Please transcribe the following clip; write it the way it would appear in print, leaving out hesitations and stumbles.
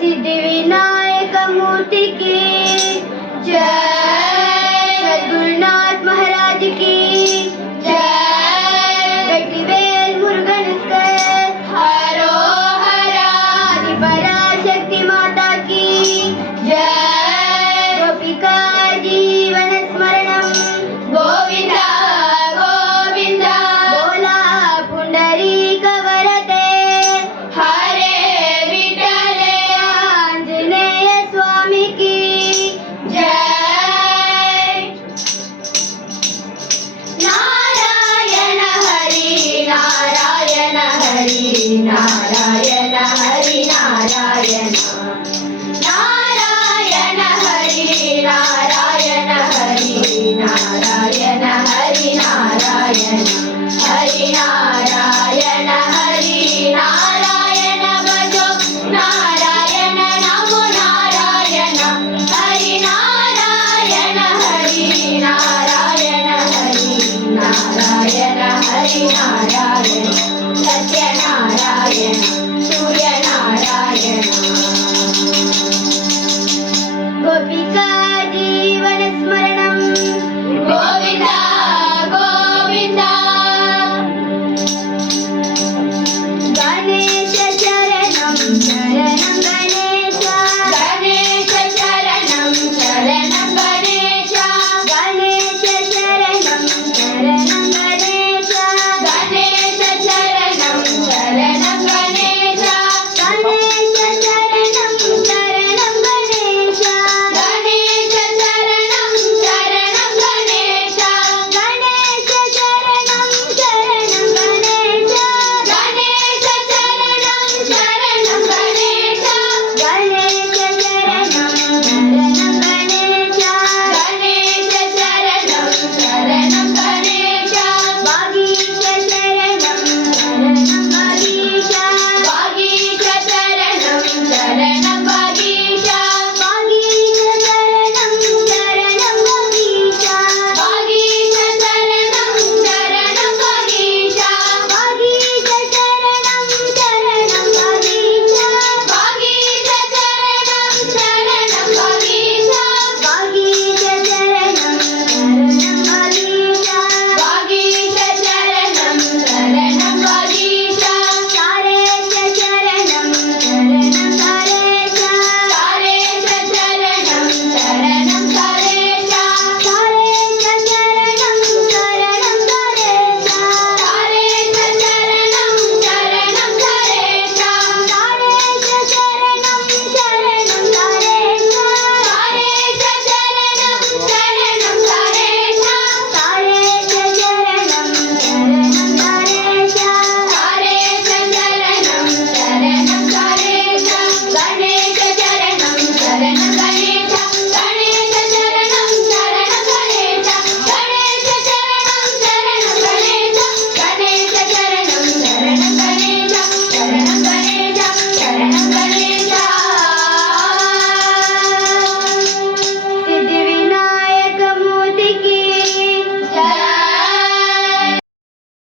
सिद्धिविनायक मूर्ति की जय, सद्गुरुनाथ महाराज की जय, गट्टिवेल मुरुगन हरो हरा, पराशक्ति माता की जय, गोपिका जीवन स्मरणम गोविंदा गोविंदा, बोला पुंडरीक वरते हरे विठ्ठले आंजनेय स्वामी की जय। नारायण हरि नारायण हरि नारायण हरि नारायण, नारायण हरि नारायण हरि नारायण हरि नारायण।